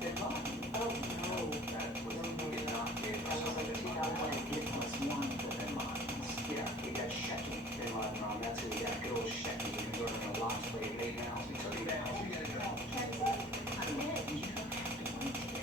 Bin Laden. Oh, no. That was, No, no, he did no. not give That was like Osama a bin Laden. 2008. It was one of the Bin Ladens. Yeah, he got Sheikh Bin Laden wrong, that's who he